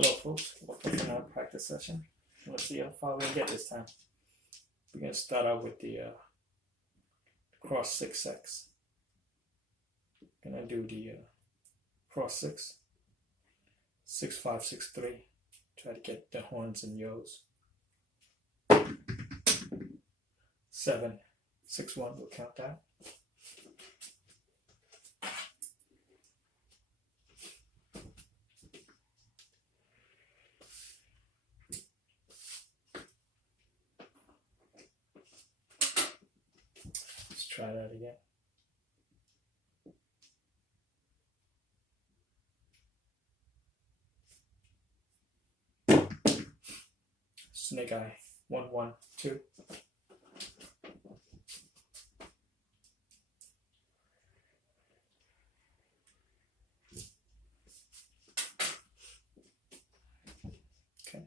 Hello folks, welcome to another practice session. Let's see how far we can get this time. We're going to start out with the cross 6x. Gonna do the cross 6, 6, 5, 6, 3. Try to get the horns and yos. 7, 6, 1, we'll count that. Let's try that again. Snake eye, 1, 1, 2. Okay.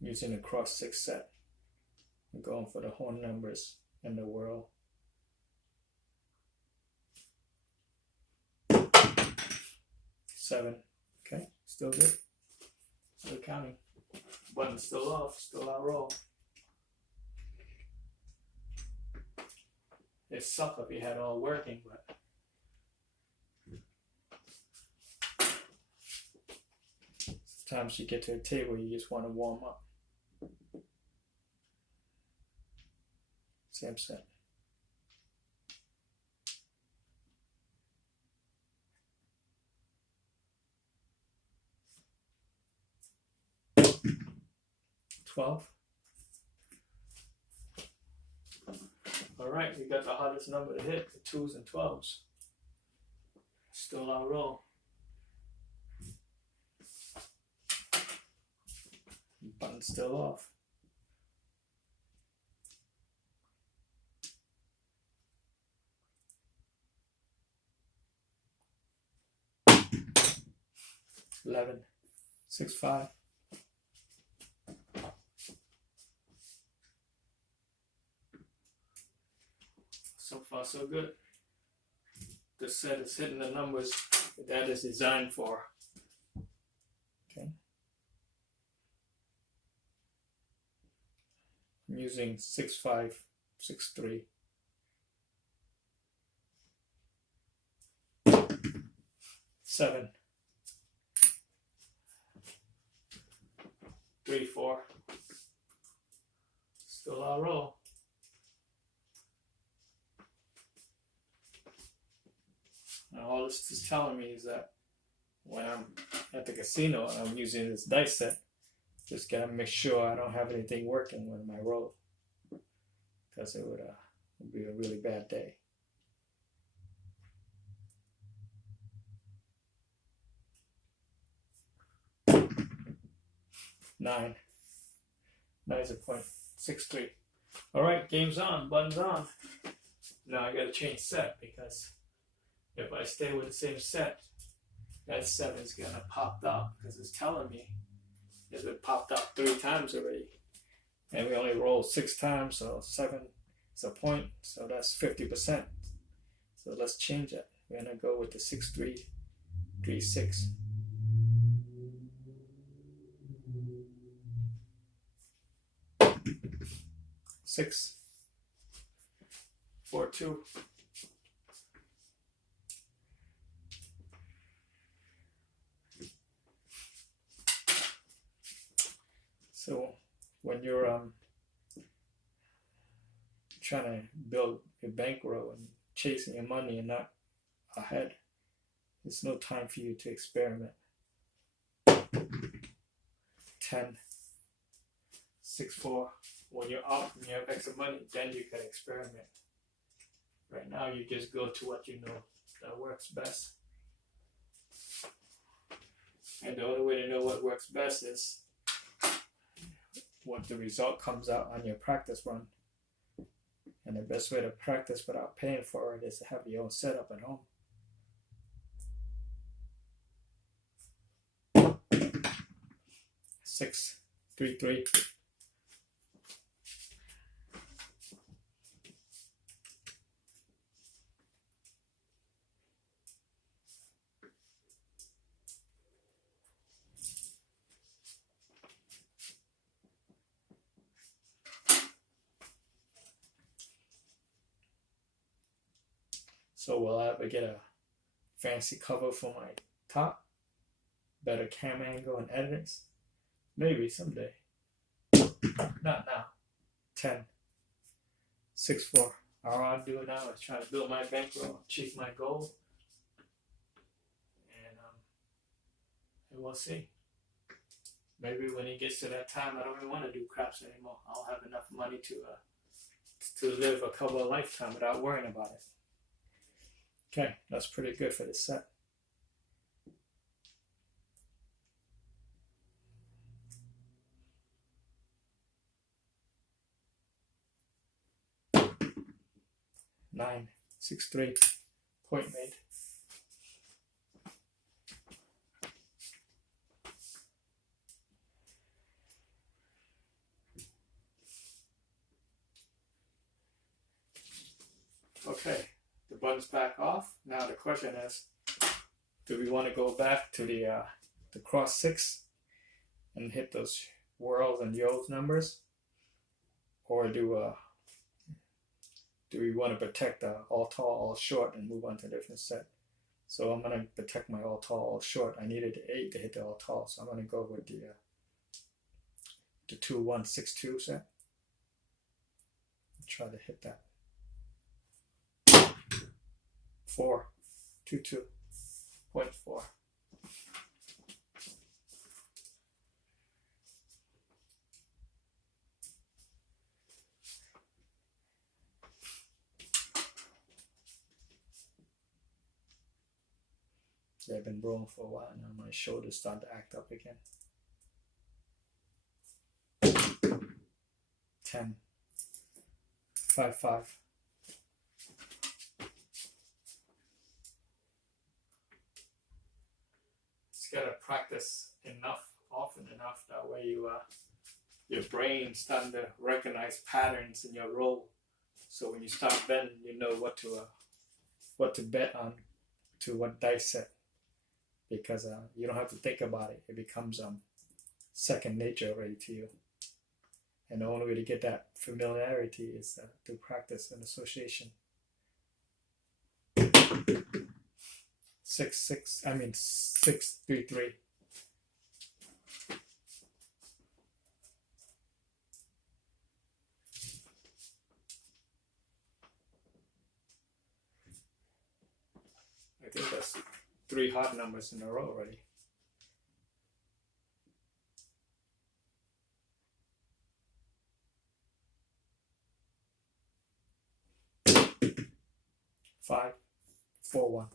Using the cross 6 set. I'm going for the horn numbers and the whirl. 7. Okay, still good. Still counting. Button's still off, still out roll. It sucked if you had all working, but sometimes you get to a table you just want to warm up. Same set. $12. All right, we got the hardest number to hit, the 2s and 12s. Still our roll. Button still off. $11, 6, 5. So far, so good. This set is hitting the numbers that is designed for. Okay. I'm using 6, 5, 6, 3. 7, 3, 4. Still our roll. Now all this is telling me is that when I'm at the casino and I'm using this dice set, just gotta make sure I don't have anything working with my roll, because it would be a really bad day. Nine is a point. 6, 3. All right, game's on, button's on. Now I gotta change set, because if I stay with the same set, that 7 is gonna pop up, because it's telling me it's been popped up 3 times already, and we only rolled 6 times, so 7 is a point, so that's 50%. So let's change it. We're gonna go with the 6, 3, 3, 6. Six, 4, 2. So when you're trying to build your bankroll and chasing your money and not ahead, there's no time for you to experiment. 10, 6, 4. When you're out and you have extra money, then you can experiment. Right now, you just go to what you know that works best. And the only way to know what works best is what the result comes out on your practice run. And the best way to practice without paying for it is to have your own setup at home. 6, 3, 3. So will I ever get a fancy cover for my top? Better cam angle and edits? Maybe someday. Not now. 10, 6, 4. All I do now is try to build my bankroll, achieve my goal, and we'll see. Maybe when it gets to that time, I don't even want to do craps anymore. I'll have enough money to live a couple of lifetime without worrying about it. Okay, that's pretty good for this set. Nine, 6, 3, point made. Okay, the button's back off. Now the question is, do we want to go back to the cross 6 and hit those whirls and yos numbers, or do we want to protect the all tall, all short and move on to a different set? So I'm going to protect my all tall, all short. I needed 8 to hit the all tall, so I'm going to go with the 2, 1, 6, 2 set. Try to hit that. 4, 2, 2, 0.4. Yeah, I've been rolling for a while now. My shoulders starting to act up again. 10, 5, 5. Just gotta practice enough, often enough, that way your brain starting to recognize patterns in your roll. So when you start betting, you know what to bet on, to what dice set, because you don't have to think about it. It becomes second nature already to you. And the only way to get that familiarity is through practice and association. 6, 3, 3. I think that's 3 hot numbers in a row already. Five, 4, 1.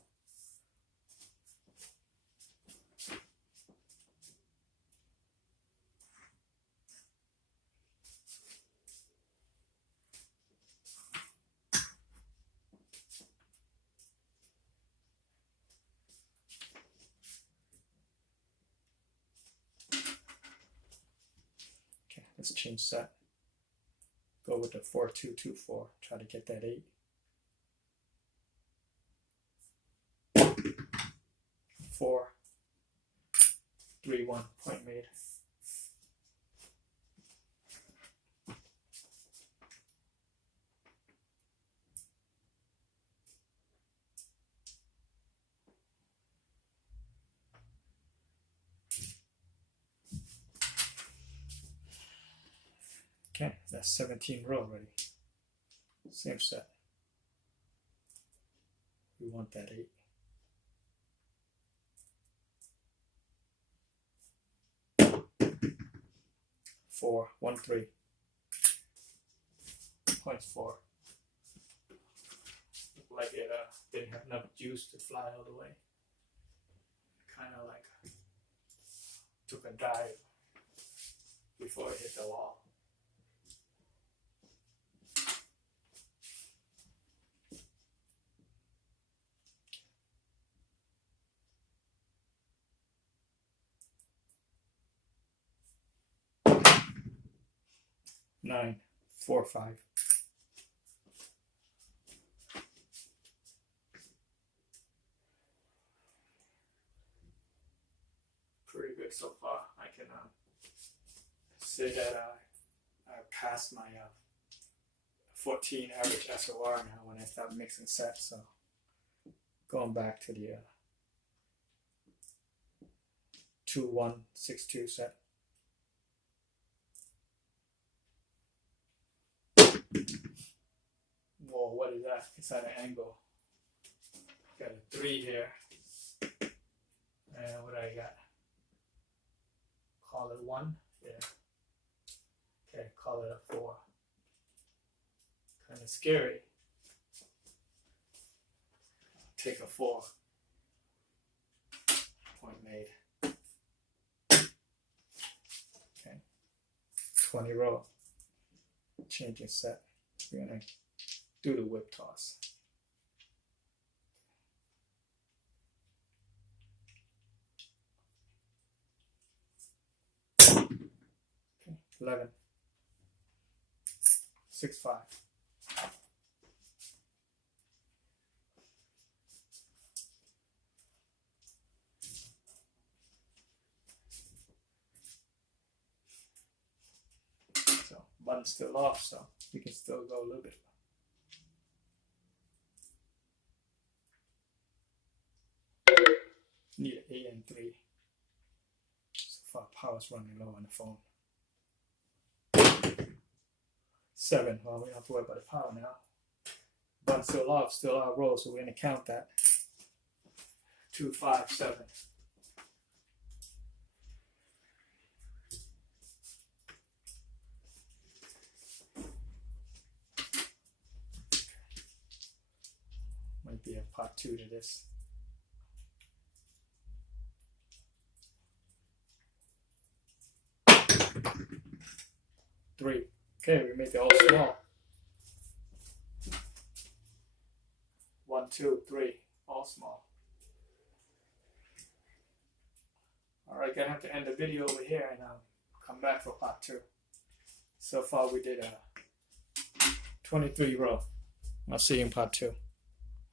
Okay, let's change that. Go with the 4, 2, 2, 4. Try to get that 8. 4, 3, 1. Point made. Okay, that's 17 row already. Same set. We want that 8. 4, 1, 3. 0.4. Looked like it didn't have enough juice to fly all the way. Kind of like took a dive before it hit the wall. Nine, 4, 5. Pretty good so far. I can say that I passed my 14 average SOR now when I start mixing sets. So going back to the 2-1-6-2 set. Whoa, what is that? It's at an angle. Got a 3 here. And what I got? Call it 1? Yeah. Okay, call it a 4. Kind of scary. Take a 4. Point made. Okay. 20 row. Changing set. We're gonna do the whip toss. Okay. 11. 6-5. So button's still off, so we can still go a little bit. Need an 8 and 3. So far power's running low on the phone. 7. Well, we don't have to worry about the power now. Button's still off, still our roll, so we're gonna count that. 2, 5, 7. Might be a part 2 to this. Three. Okay, we make it all small. 1, 2, 3, all small. Alright, gonna have to end the video over here and come back for part 2. So far we did a 23 row. I'll see you in part 2.